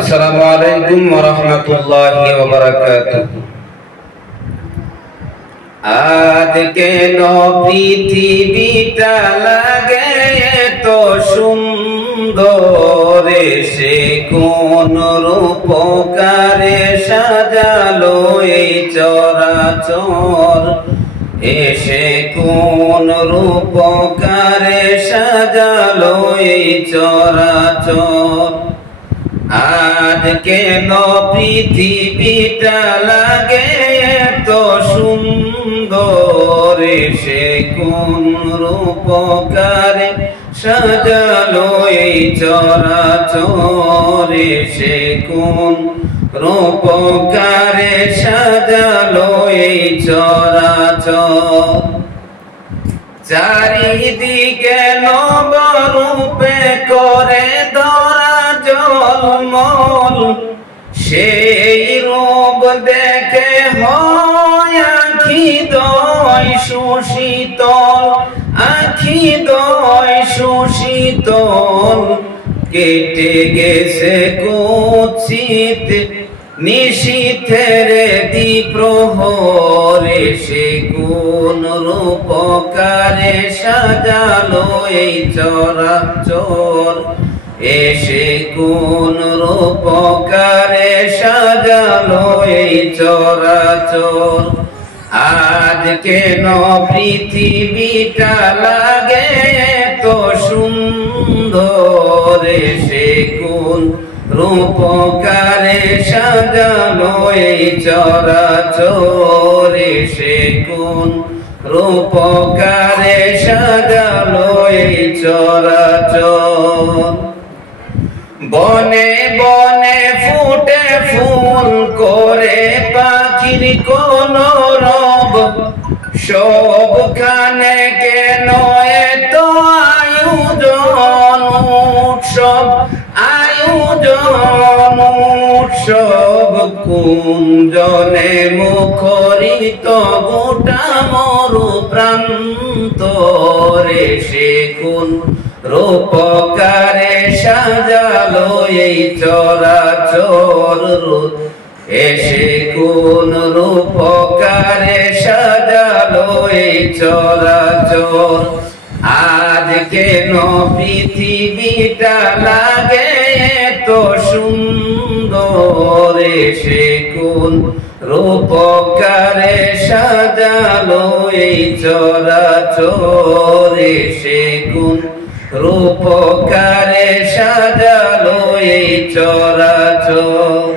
আসসালামু আলাইকুম ওয়া রাহমাতুল্লাহি ওয়া বারাকাতুহু। আজ কেন পৃথিবীটা লাগে এত সুন্দর, সে কোন রূপকারে সাজালো এই চরাচর, এসে কোন রূপকারে সাজালো এই চরাচর। আজ কেন পৃথিবীটা লাগে এত সুন্দর, সে কোন রূপকারে সাজালো এই চরাচর, সে কোন রূপকারে সাজালো এই চরাচর। চারিদিকে নবরূপে করে ধরা জলমল, সেই রূপ দেখে হয় আখি দয় সুশীতল, আখি দয় সুশীতল। কেটে গেছে কুৎসিত নিশীথের দ্বিপ্রহরে, সে কোন রূপকারে সাজালো এই চরাচর, এসে কোন রূপকারে সাজালো এই চরাচর। আজ কেন পৃথিবীটা লাগে এত সুন্দর, সে কোন রূপকারে সাজালো এই চরাচর, সে কোন রূপকারে সাজালো এই চরাচর। বনে বনে ফুটে ফুল করে পাখির কোন রব, সবখানে কেন এত আয়োজন উৎসব, আয়োজন উৎসব। কুঞ্জনে মুখরিত গোটা মরু প্রান্তরে, সে কোন রূপকারে সাজালো এই চরাচর, এসে কোন রূপকারে সাজালো এই চরাচর। আজ কেন পৃথিবীটা লাগে এত সুন্দর, সে কোন রূপকারে সাজালো এই চরাচর, সে কোন রূপকারে সাজালো এই চরাচর।